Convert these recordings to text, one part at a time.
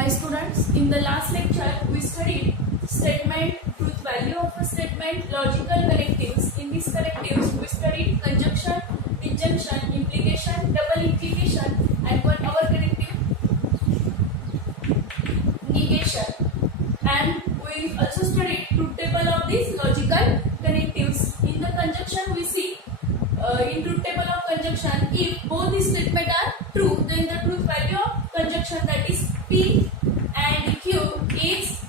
Hi students, in the last lecture we studied statement, truth value of a statement, logical connectives. In these connectives we studied conjunction, disjunction, implication, double implication, and one our connective negation. And we also studied truth table of these logical connectives. In the conjunction we see in truth table of conjunction, if both these statements are true, then the truth value of conjunction, that is P and Q, is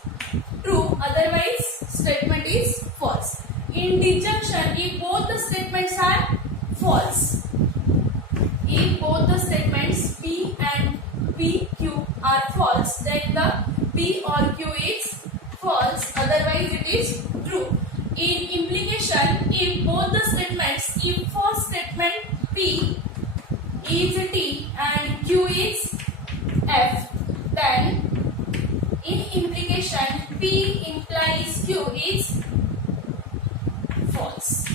true, otherwise statement is false. In disjunction, if both the statements are false, if both the statements P and PQ are false, then the P or Q is false, otherwise it is true. In implication, if both the statements, if first statement P is T and Q is F, then in implication P implies Q is false,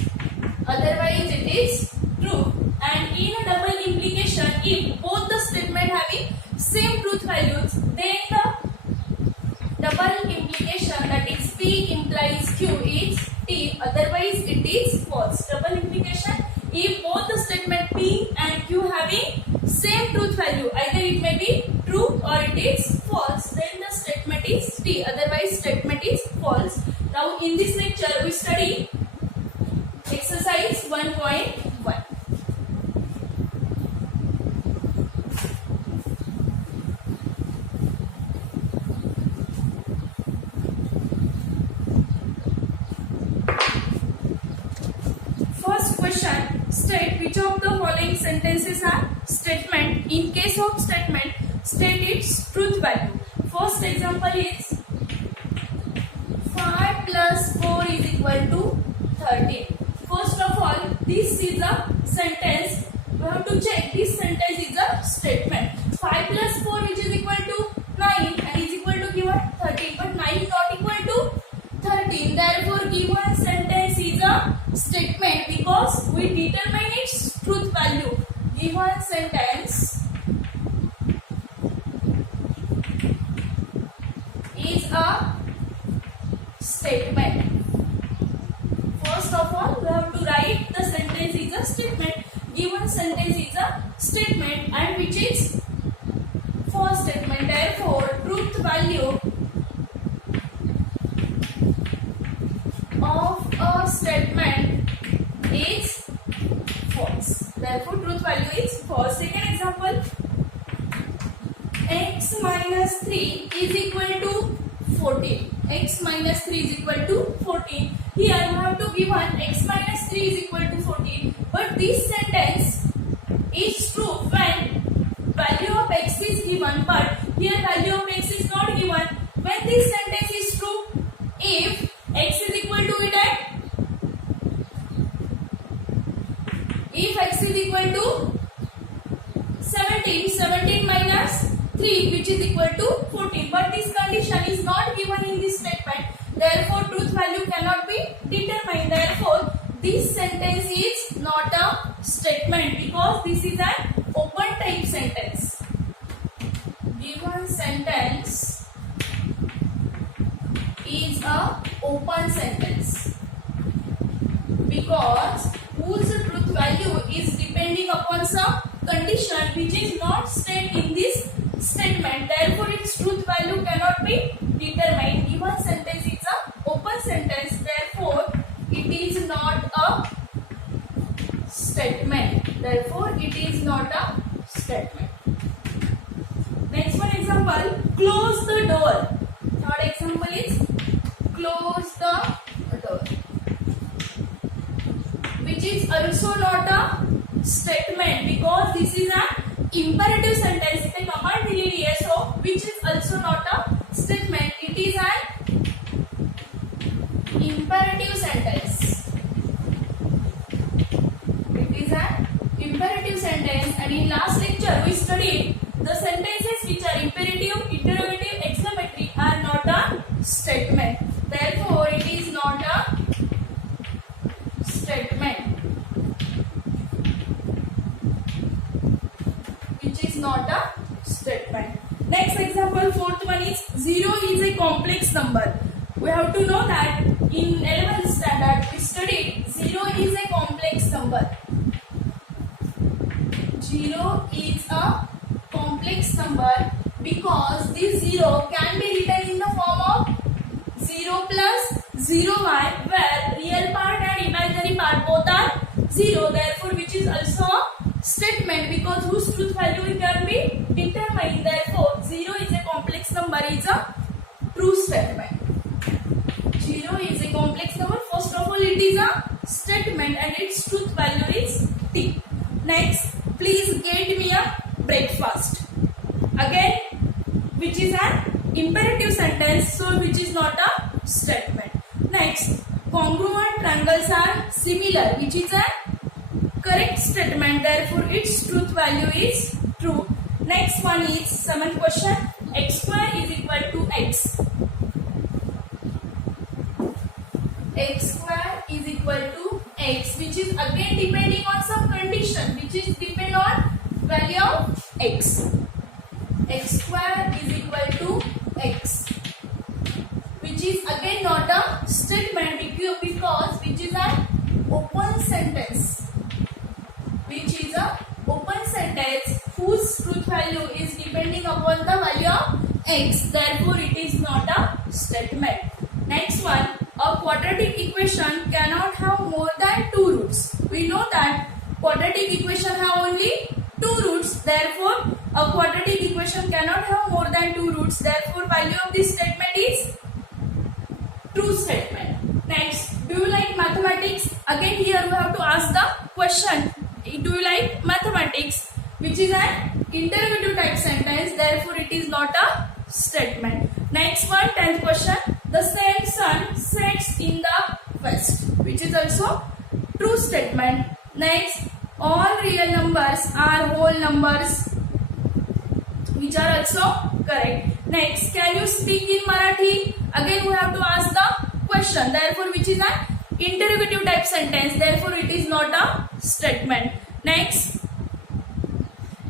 otherwise it is true. And in a double implication, if both the statement having same truth values, then the double implication, that is P implies Q, is T, otherwise it is false. Double implication, if both the statement P and Q having same truth value, either it may be true or it is false, then the statement is T, otherwise statement is false. Now in this lecture we study exercise 1.1. First question, state which of the following sentences are statement. In case of statement, state its truth value. First example is 5 plus 4 is equal to 13. First of all, this is a sentence. We have to check this sentence is a statement. 5 plus 4 which is equal to 9 and is equal to given 13, but 9 is not equal to 13. Therefore, given sentence is a statement because we determine its truth value. Given sentence is a statement. First of all, we have to write the sentence is a statement. Given sentence is a statement and which is first statement. Therefore, truth value of a statement is false. Therefore, truth value is false. Second example, x minus 3 is equal to 14. X minus 3 is equal to 14. Here we have to give one x minus 3 is equal to 14. But this sentence is true when value of x is given, but here value of x is not given. When this sentence is true, if x is equal to it at, if x is equal to 17 minus 3 which is equal to 14, but this condition is not given in this statement, therefore truth value cannot be determined. Therefore, this sentence is not a statement because this is an open type sentence. Given sentence is a open sentence because whose truth value is depending upon some condition which is not stated in this statement. Therefore, its truth value cannot be determined. Given sentence is a open sentence, therefore it is not a statement. Therefore, it is not a statement. Next one example, close the door. Third example is close the door, which is also not a statement because this is an imperative sentence. इथे command दिलेली आहे, so which is also not a statement. It is an imperative sentence. It is an imperative sentence, and in last lecture we studied the sentences which are imperative, interrogative, exclamatory are not a statement. Therefore, it is not a statement, which is not a statement. 0 is a complex number. We have to know that in 11th standard we studied 0 is a complex number. 0 is a complex number because this 0 can be written in the form of 0 plus 0y, where real part and imaginary part both are 0, therefore which is also a statement because whose truth value can be determined. Therefore 0 is a complex number is a true statement. 0 is a complex number. First of all, it is a statement and its truth value is t. Next, please get me a breakfast. Again, which is an imperative sentence, so which is not a statement. Next, congruent triangles are similar, which is a correct statement, therefore its truth value is true. Next one is 7th question, x square is equal to x. X square is equal to x, which is again depending on some condition, which is depend on value of x. X square is equal to x, which is again not a statement because which is an open sentence. Which is a open sentence whose truth value is depending upon the value of x, therefore it is not a statement. Next one, a quadratic equation cannot have more than 2 roots. We know that quadratic equation have only 2 roots, therefore a quadratic equation cannot have more than 2 roots, therefore value of this statement is true statement. Next, do you like mathematics? Again here we have to ask the question, do you like mathematics, which is an interrogative type sentence, therefore it is not a statement. Next one, 10th question, the same sun sets in the west, which is also true statement. Next, all real numbers are whole numbers, which are also correct. Next, can you speak in Marathi? Again we have to ask the question, therefore which is an interrogative type sentence, therefore it is not a statement. Next,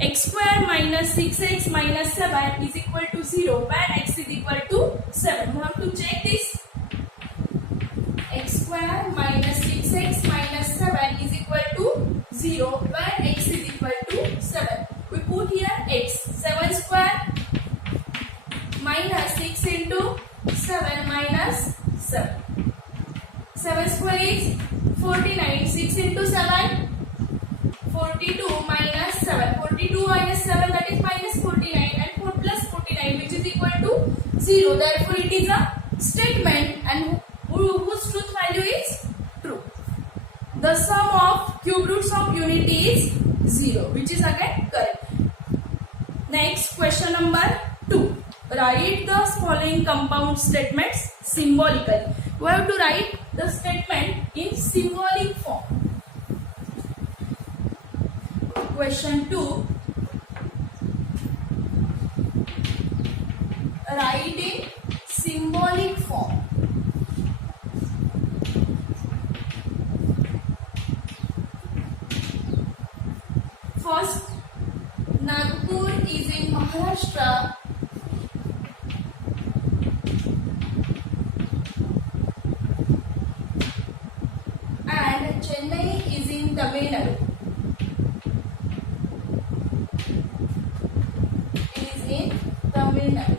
x square minus 6x minus 7 is equal to 0 when x is equal to 7. We have to check this. X square minus 6x minus 7 is equal to 0 when x is equal to 7. We put here x, 7 square minus 6 into 7 minus 7. 7 square is 49, 6 into 7, 42 minus 7. 42 minus 7, that is minus 49, and 4 plus 49, which is equal to 0. Therefore it is a statement and whose truth value is true. The sum of cube roots of unity is 0, which is again correct. Next, question number 2. Write the following compound statements symbolically. We have to write the statement in symbolic form. Question 2. Write in symbolic form. First, Nagpur is in Maharashtra. And Chennai is in Tamil Nadu. Is in Tamil Nadu.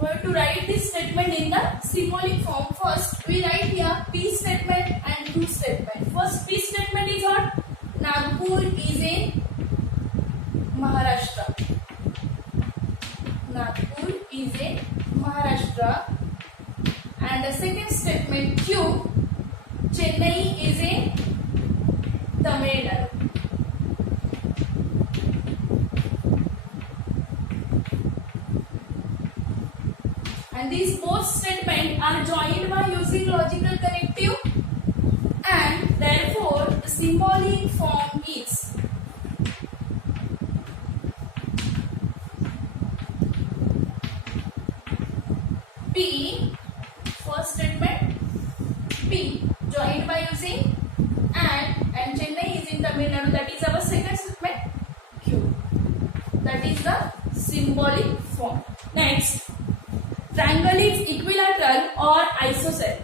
We have to write this statement in the symbolic form. First, we write here P statement and Q statement. First, P statement is what? Nagpur is in Maharashtra. Nagpur is in Maharashtra. And the second statement Q, Chennai is in Tamil Nadu. And these both statements are joined by using logical connective, and therefore the symbolic form is P, first statement P joined by using and Chennai is in Tamil Nadu, that is our second statement Q. symbolic form. Next, triangle is equilateral or isosceles.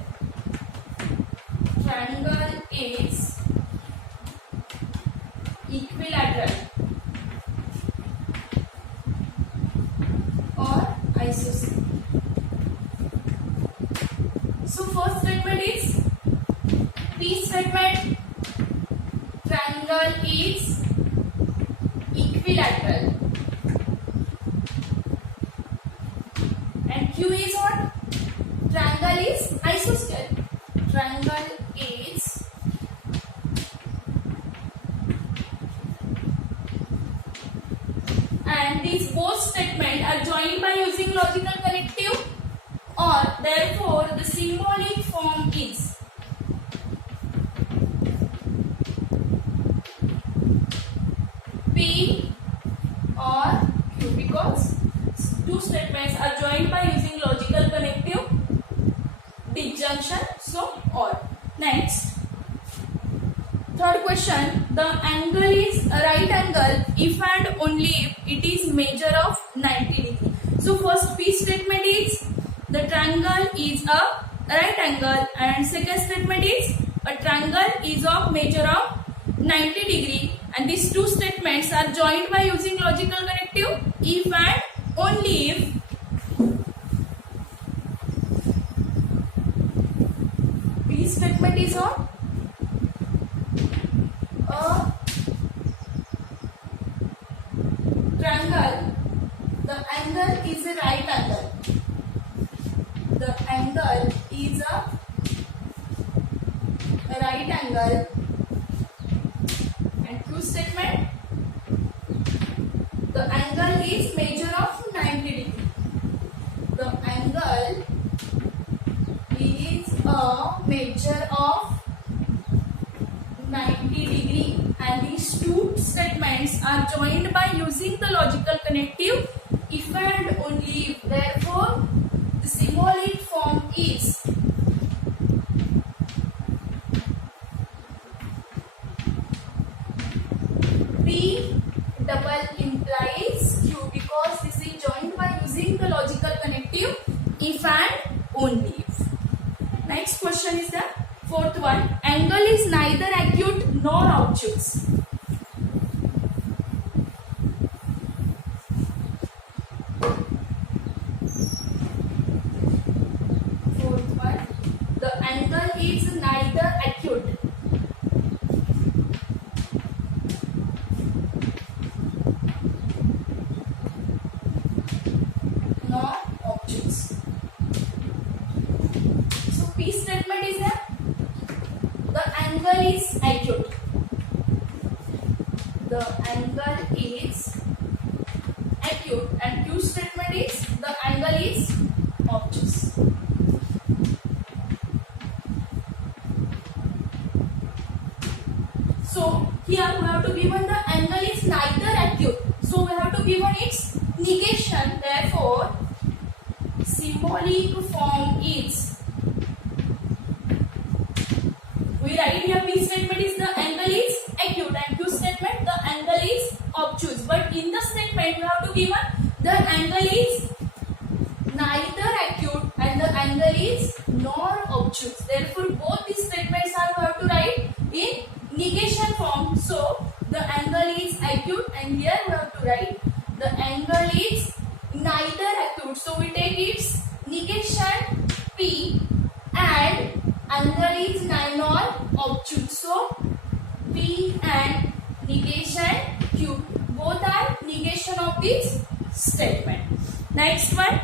Triangle is equilateral or isosceles. So first statement is P statement. Triangle is equilateral and Q is what? Triangle is isosceles. Triangle is and these both statements are joined by using logical connective, or therefore the symbolic form is P or Q, because two statements are joined by using logical connective, disjunction, so or. Next, third question, the angle is a right angle if and only if it is measure of 90 degree. So first P statement is the triangle is a right angle, and second statement is a triangle is of measure of 90 degree, and these two statements are joined by using logical connective if and only if P statement is of a triangle, the angle is a right angle. The angle is a right angle, and Q statement, the angle is measure of 90 degree. The angle is a measure of 90 degree, and these two statements are joined by using the logical connective if and only if. Therefore, the symbolic form is P double implies Q, because this is joined by using the logical connective if and only if. Next question is the fourth one. Angle is neither acute nor obtuse. Fourth one. The angle is neither acute nor obtuse. So P statement is that the angle is acute. The angle is acute, and Q statement is the angle is obtuse. So here we have to given the angle is neither acute, so we have to given its negation. Therefore, symbolic form is, we write here P statement is the angle is acute, and Q statement the angle is obtuse. But in the statement we have to given the angle is neither acute and the angle is nor obtuse. Therefore, both these statements are we have to write in negation form. So the angle is acute, and here we have to write the angle is neither acute. So we take its negation P, and angle is nor obtuse. So P and negation Q, both are negation of this statement. Next one,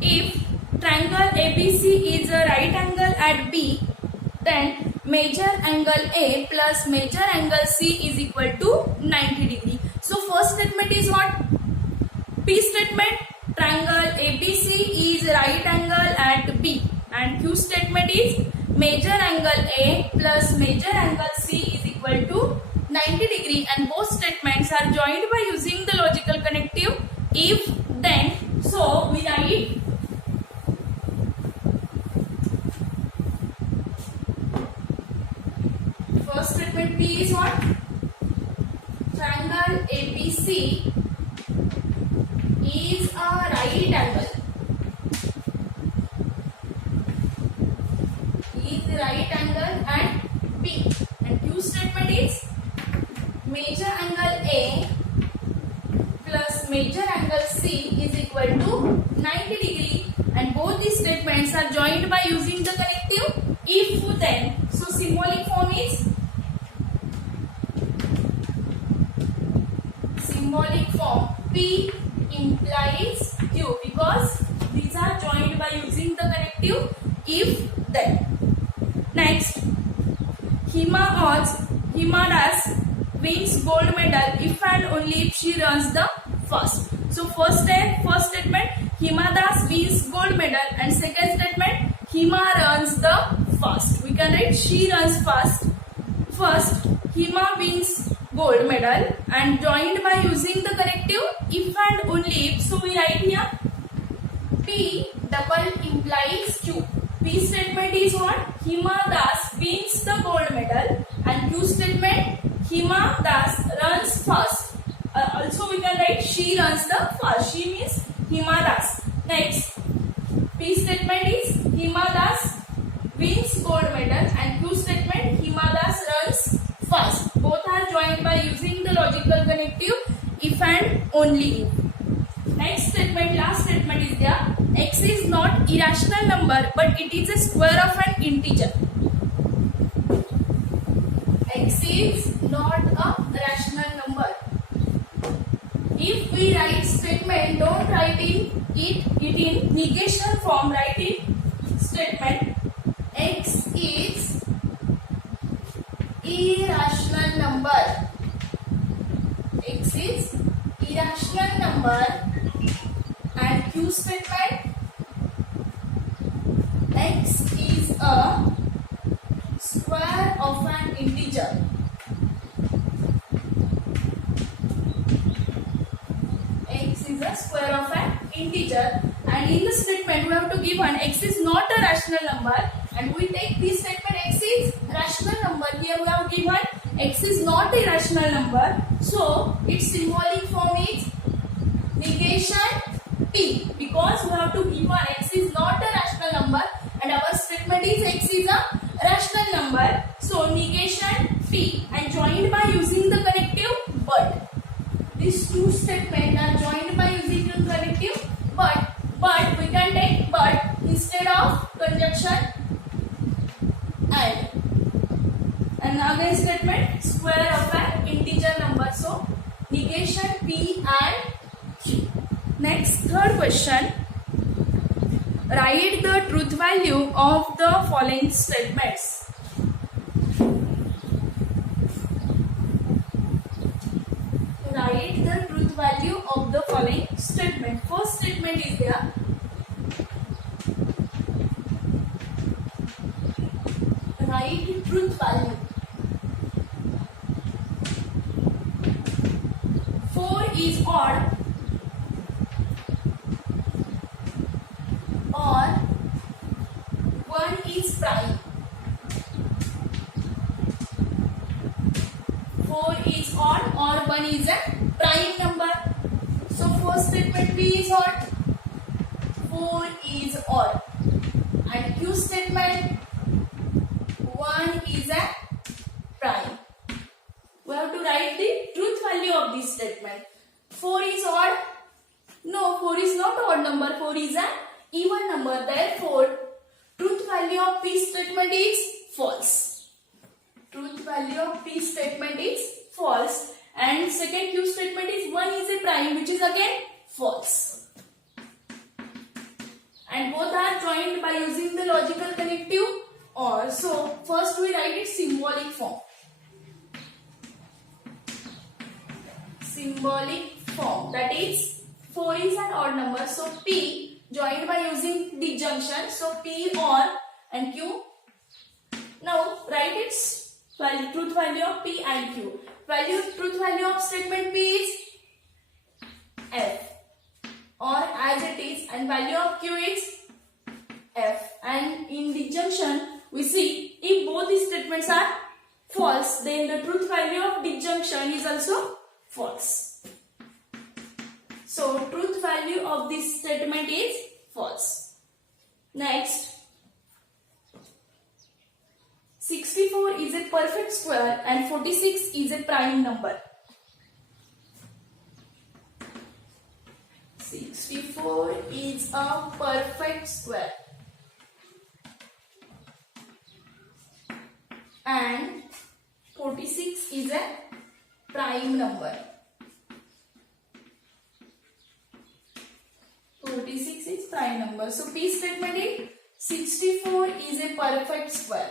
if triangle ABC is a right angle at B, then major angle A plus major angle C is equal to 90 degree. So first statement is what? P statement, triangle ABC is right angle at B, and Q statement is major angle A plus major angle C is equal to 90 degree, and both statements are joined by using the logical connective if then. So we write first statement P is what? triangle ABC is a right angle. Is right angle and B. And Q statement is major angle A plus major angle C is equal to 90 degree, and both these statements are joined by using the connective if then. So symbolic form is P implies Q, because these are joined by using the connective if then. Next, Hima Das wins gold medal if and only if she runs the fast. So first statement, Hima Das wins gold medal, and second statement, Hima runs the fast. We can write she runs fast. First, Hima wins gold medal and joined by using the corrective if and only if. So we write here P double implies Q. P statement is what? Hima Das wins the gold medal, and Q statement, Hima Das runs fast. Also we can write she runs the fast. She means Hima Das. Next, P statement is Hima Das wins gold medal, and Q statement, Hima Das runs fast. Both are joined by using the logical connective if and only if. Next statement, last statement is there. X is not irrational number, but it is a square of an integer. X is not a rational number. If we write statement, don't write it in negation form. Write it statement X is irrational number. X is irrational number, and Q statement, X is a square of an integer. X is a square of an integer, and in the statement we have to give one X is not a rational number, and we take this statement X is rational number. Here we have given X is not a rational number, so its symbolic form is negation P, because we have to give one X is not a rational number and our statement is X is a rational number, so negation P, and joined by using the connective but. These two statements are joined by using the connective but we can take but instead of conjunction and again statement square of an integer number, so negation P and Q. Next, third question, write the truth value of the following statements. Write the truth value of the following statement. First statement is there. Write truth value. 4 is odd or 1 is prime. 4 is odd or 1 is a prime number. So first statement P is odd, 4 is odd, and Q statement 1 is a prime. We have to write the truth value of this statement. 4 is odd. No, 4 is not odd number. 4 is an even number. Therefore, truth value of P statement is false. Truth value of P statement is false. And second Q statement is 1 is a prime, which is again false. And both are joined by using the logical connective or. So first we write it symbolic form. Symbolic form, that is 4 is an odd number, so P joined by using disjunction, so P or and Q. Now write its value, truth value of P and Q. Truth value of statement P is F or as it is, and value of Q is F. And in disjunction we see if both these statements are false, then the truth value of disjunction is also false. So truth value of this statement is false. Next, 64 is a perfect square and 46 is a prime number. 64 is a perfect square and 46 is a prime number. 46 is prime number. So P statement is 64 is a perfect square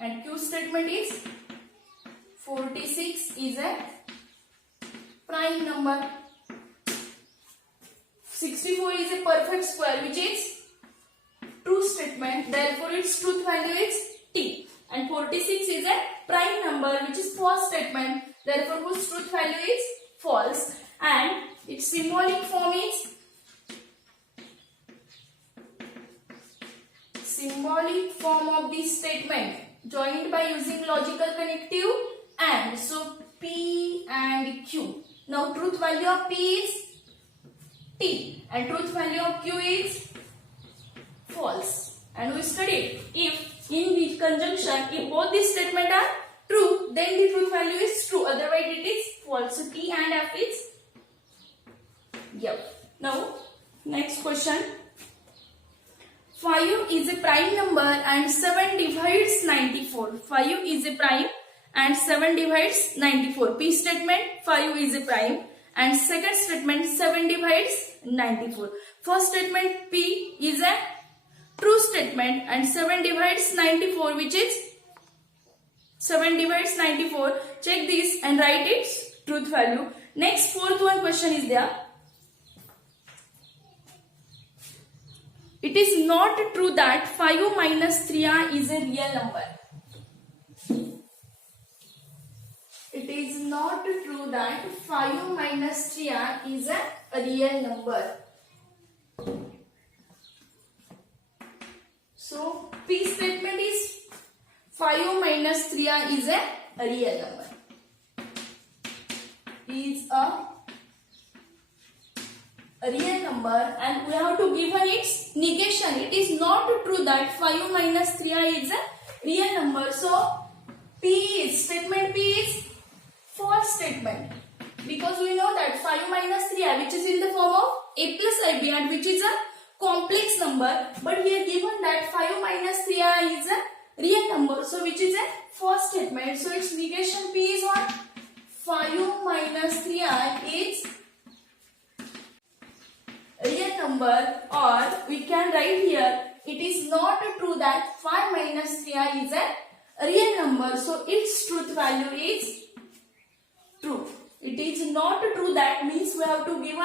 and Q statement is 46 is a prime number. 64 is a perfect square, which is true statement, therefore its truth value is T. And 46 is a prime number, which is false statement, therefore whose truth value is false. And its symbolic form is symbolic form of this statement joined by using logical connective and. So P and Q. Now truth value of P is T and truth value of Q is false. And we studied if in the conjunction, if both these statements are true, then the truth value is true, otherwise it is false. So T and F is yep. Now next question. 5 is a prime number and 7 divides 94. 5 is a prime and 7 divides 94. P statement 5 is a prime and second statement 7 divides 94. First statement P is a true statement and 7 divides 94, which is 7 divides 94. Check this and write its truth value. Next fourth one question is there. It is not true that 5 minus 3r is a real number. It is not true that 5 minus 3r is a real number. So P statement is 5 minus 3r is a real number. Is a real number and we have to give its negation. It is not true that 5 minus 3r is a real number. So P is statement P is false statement, because we know that 5 minus 3r, which is in the form of a plus ib and which is a complex number, but here given that 5 minus 3r is a real number, so which is a false statement. So its negation P is what? 5 minus 3r is real number, or we can write here it is not true that 5 minus 3r is a real number, so its truth value is true. It is not true, that means we have to give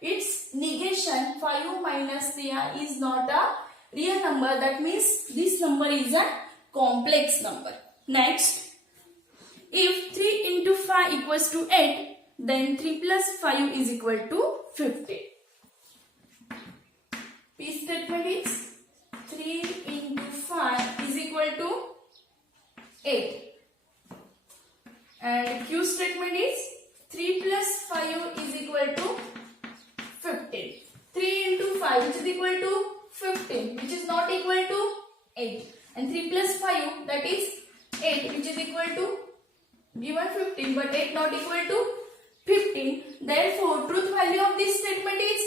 its negation. 5 minus 3r is not a real number, that means this number is a complex number. Next, if 3 into 5 equals to 8, then 3 plus 5 is equal to 50. P statement is 3 into 5 is equal to 8. And Q statement is 3 plus 5 is equal to 15. 3 into 5 which is equal to 15, which is not equal to 8. And 3 plus 5, that is 8, which is equal to given 15, but 8 not equal to 15. Therefore, truth value of this statement is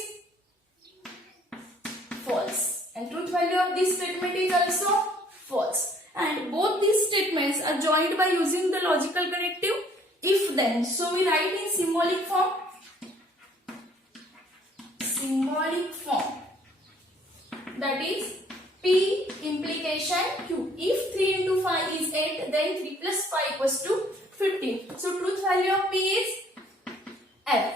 false. And truth value of this statement is also false. And both these statements are joined by using the logical connective if then. So we write in symbolic form. Symbolic form. That is P implication Q. If 3 into 5 is 8, then 3 plus 5 equals to 15. So truth value of P is F.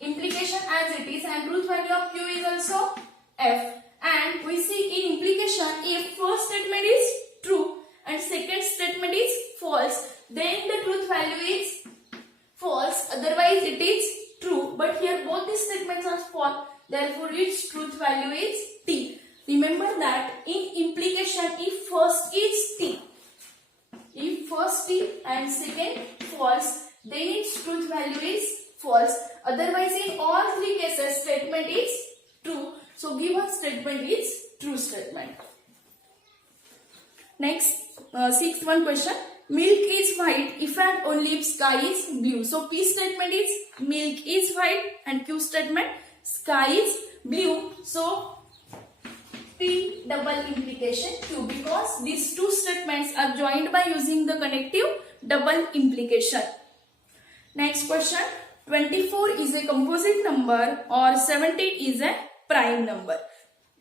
Implication as it is, and truth value of Q is also F. And we see in implication, if first statement is true and second statement is false, then the truth value is false, otherwise it is true. But here both these statements are false, therefore its truth value is T. Remember that in implication, if first is T, if and second false, then its truth value is false. Otherwise, in all three cases, statement is true. So, given statement is true statement. Next, sixth one question. Milk is white if and only if sky is blue. So, P statement is milk is white and Q statement sky is blue. So, P double implication Q, because these two statements are joined by using the connective double implication. Next question. 24 is a composite number or 17 is a prime number.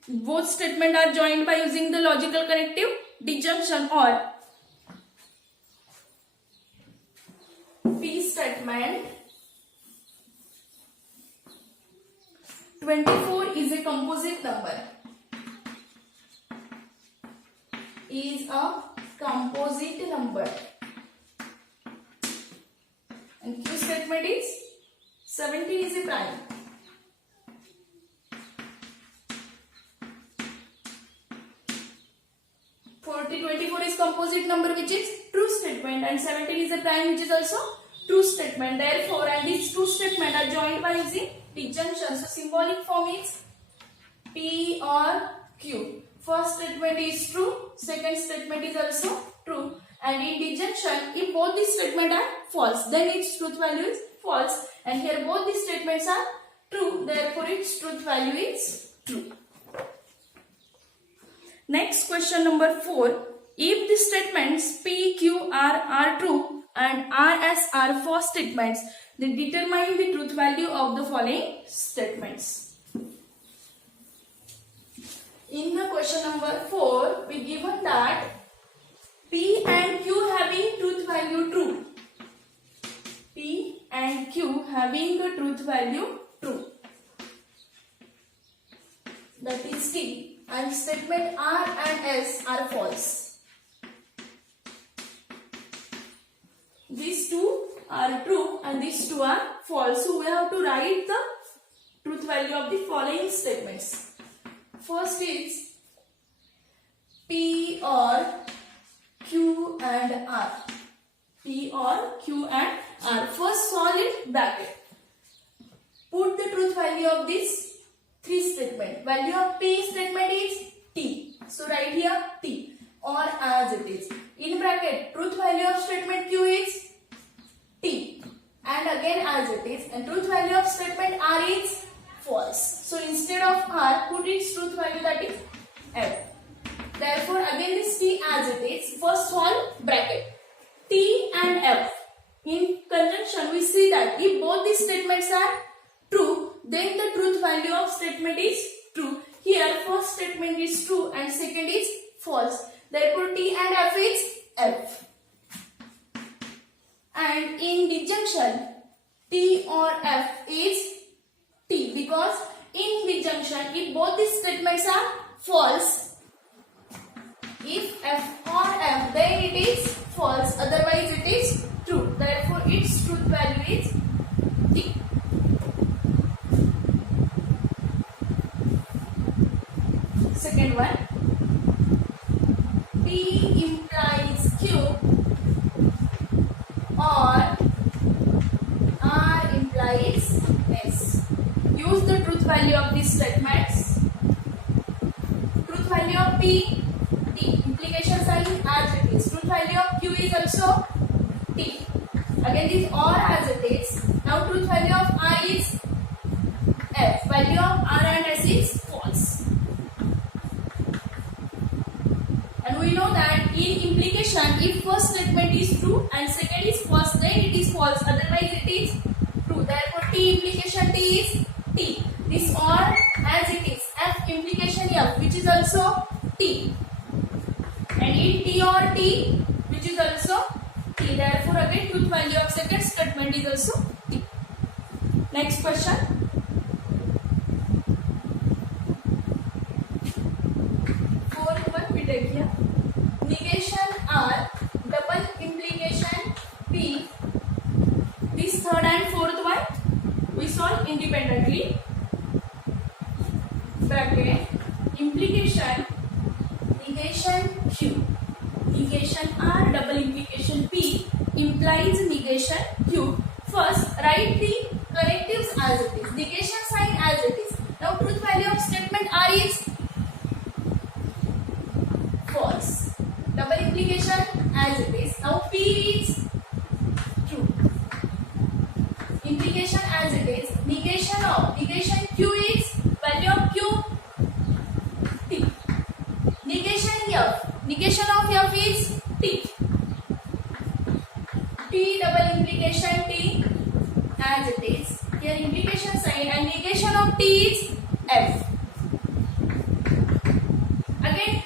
Both statements are joined by using the logical connective disjunction or P statement. 24 is a composite number. Is a composite number. And Q statement is 17 is a prime. For 24 is composite number, which is true statement, and 17 is a prime, which is also true statement. Therefore, and these two statements are joined by using disjunction. So, symbolic form is P or Q. First statement is true, second statement is also true. And in disjunction, if both these statements are false, then its truth value is false. And here both these statements are true, therefore its truth value is true. Next, question number 4. If the statements P, Q, R are true and R, S are false statements, then determine the truth value of the following statements. In the question number 4, we given that P and Q having truth value true. P and Q having the truth value true. That is T. And statement R and S are false. These two are true and these two are false. So we have to write the truth value of the following statements. First is P or Q and R. P or Q and R. First, solve in bracket. Put the truth value of this three statement. Value of P statement is T. So write here T or as it is. In bracket, truth value of statement Q is T. And again as it is. And truth value of statement R is false. So instead of R, put its truth value, that is F. Therefore, again this T as it is. First solve bracket. T and F. In conjunction, we see that if both these statements are true, then the truth value of statement is true. Here, first statement is true and second is false. Therefore, T and F is F. And in disjunction, T or F is T, because in disjunction, if both these statements are false, if F or F, then it is false. Otherwise, it is true. Therefore, its truth value is T. Second one, P implies Q or R implies S. Use the truth value of these statements. Truth value of P, T. Implication sign as it is. Truth value of Q is also T. Again, this or as it is. Now, truth value of I is F. Value of R and S is false. And we know that in implication, if first statement is true and second is false, then it is false. Otherwise, it is true. Therefore, T implication T is T. This or as it is. F implication F, which is also T. And in T or T, which is also T. Therefore, again, truth value of second statement is also T. Next question. Fourth one we take here. Negation R, double implication P. This third and fourth one we solve independently. Bracket implication negation Q. Negation implication R, double implication P implies negation Q. First, write the connectives as it is, negation sign as it is. Now, truth value of statement R is false. Double implication as it is. Now, P is true. Implication as it is. Negation Q is value of Q T. Negation of F is T. T double implication T as it is. Here implication sign and negation of T is F. Again,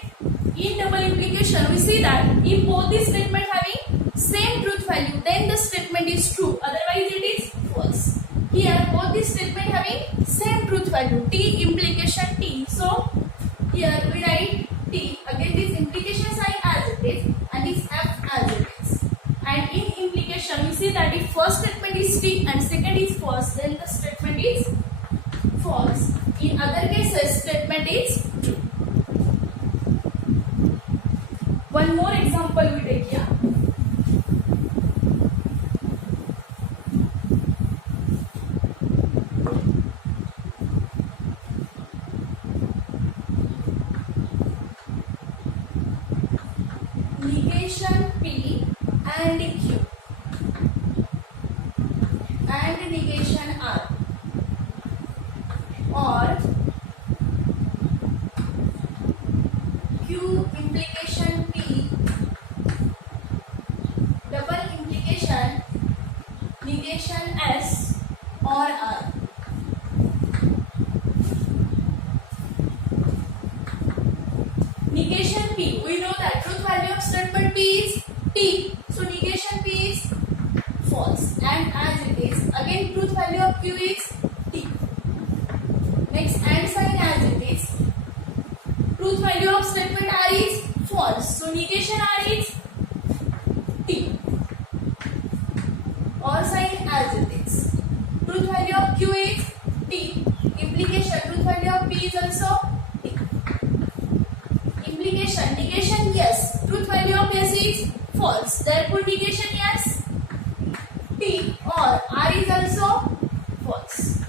in double implication we see that if both the statement having same truth value, then the statement is true, otherwise it is false. Here both the statement having same truth value, T implication T. So here we write T, again this implication sign as it is and this F as it is. And in implication we see that if first statement is T and second is false, then the statement is false. In other cases statement is true. One more example we take here. Negation P and Q and negation R, or Q implication P double implication negation S or R. Negation P, we know that truth value of statement P is T, so negation P is false, and as it is, again truth value of Q is T. Next, and sign as it is, truth value of statement R is false, so negation R is T, or sign as it is, truth value of Q is T, implication truth value of P is also T. Implication, negation yes, truth value of S is false, therefore negation yes, T, or R is also false.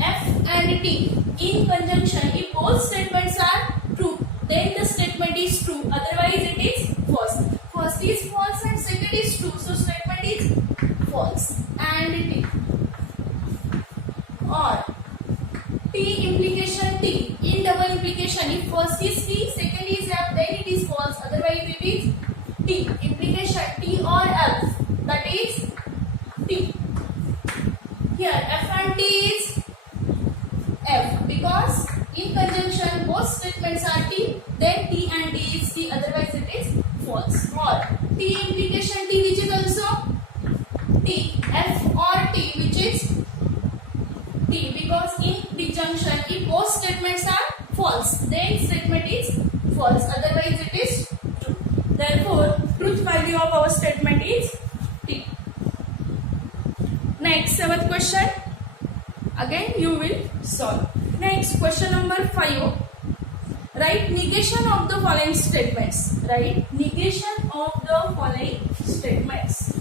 F and T in conjunction, if both statements are true, then the statement is true, otherwise it is false. First is false and second is true, so statement is false. And T, or T implication T in double implication, if first is T, second is F, then it is false, otherwise it is T. Implication T or F, that is T. Here F and T is F, because in conjunction both statements are T, then T and T is T, otherwise it is false. Or T implication T, which is also T, F or T, which is T, because in disjunction if both statements are false, then statement is false, otherwise it is true. Therefore, truth value of our statement is T. Next, seventh question. Again you will solve. Next, question number 5. Write negation of the following statements. Write negation of the following statements.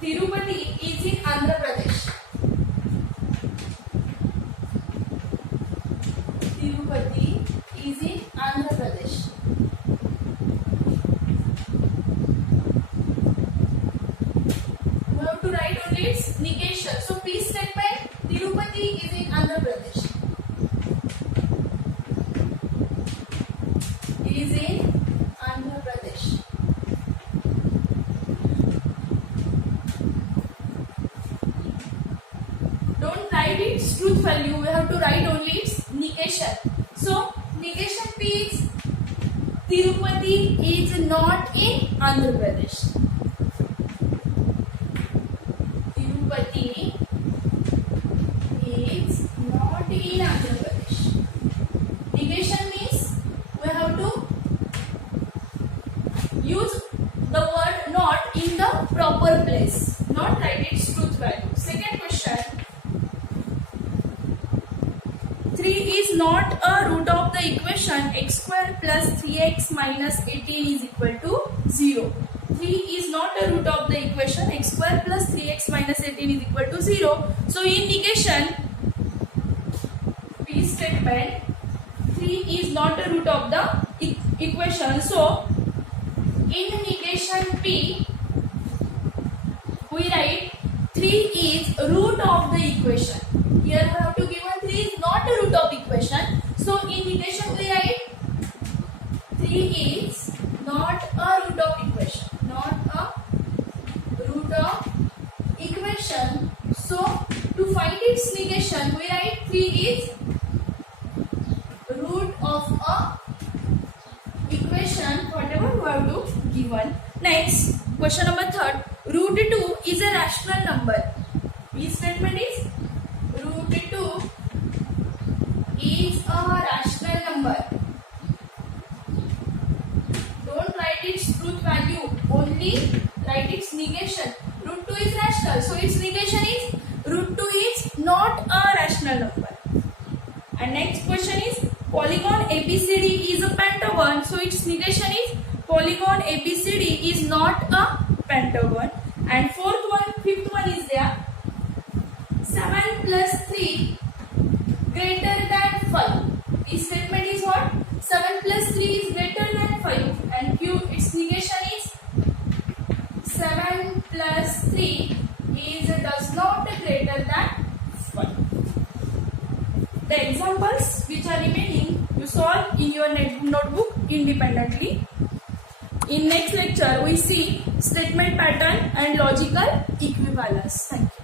Tirupati is in Andhra Pradesh. Tirupati is in Andhra Pradesh. We have to write only its negation. So P statement, Tirupati is in Andhra Pradesh. Is in Andhra Pradesh. Don't write its truth value, we have to write only its negation. So negation P is Tirupati is not in Andhra Pradesh. Tirupati is not in Andhra Pradesh. Negation means we have to use the word not in the proper place. its truth value. Second question. 3 is not a root of the equation x square plus 3x minus 18 is equal to 0. 3 is not a root of the equation x square plus 3x minus 18 is equal to 0. So in negation, P statement, 3 is not a root of the equation. So in negation P, we write 3 is root of the equation. Here we have to give 3 is not a root of equation. So in negation we write 3 is not a root of equation. Not a root of equation. So to find its negation we write 3 is root of a equation, whatever we have to given. Next, question number 3. Root 2 is a rational number. This statement is root 2 is a rational number. Don't write its truth value, only write its negation. Root 2 is rational, so its negation is root 2 is not a rational number. And next question is polygon ABCD is a pentagon, so its negation is polygon ABCD is not a pentagon. And fifth one is there. 7 plus 3 greater than 5. This statement is what? 7 plus 3 is greater than 5. And its negation is 7 plus 3 is does not greater than 5. The examples which are remaining you solve in your notebook independently. In next lecture we see statement pattern and logical equivalence. Thank you.